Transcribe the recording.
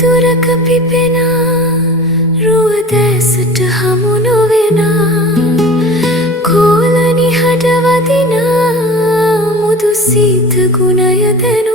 දුරක පිපෙනා රුව දැසට හමු නොවෙනා කෝලනි හඬ වදිනා මුදු සීත ගුණය දැනු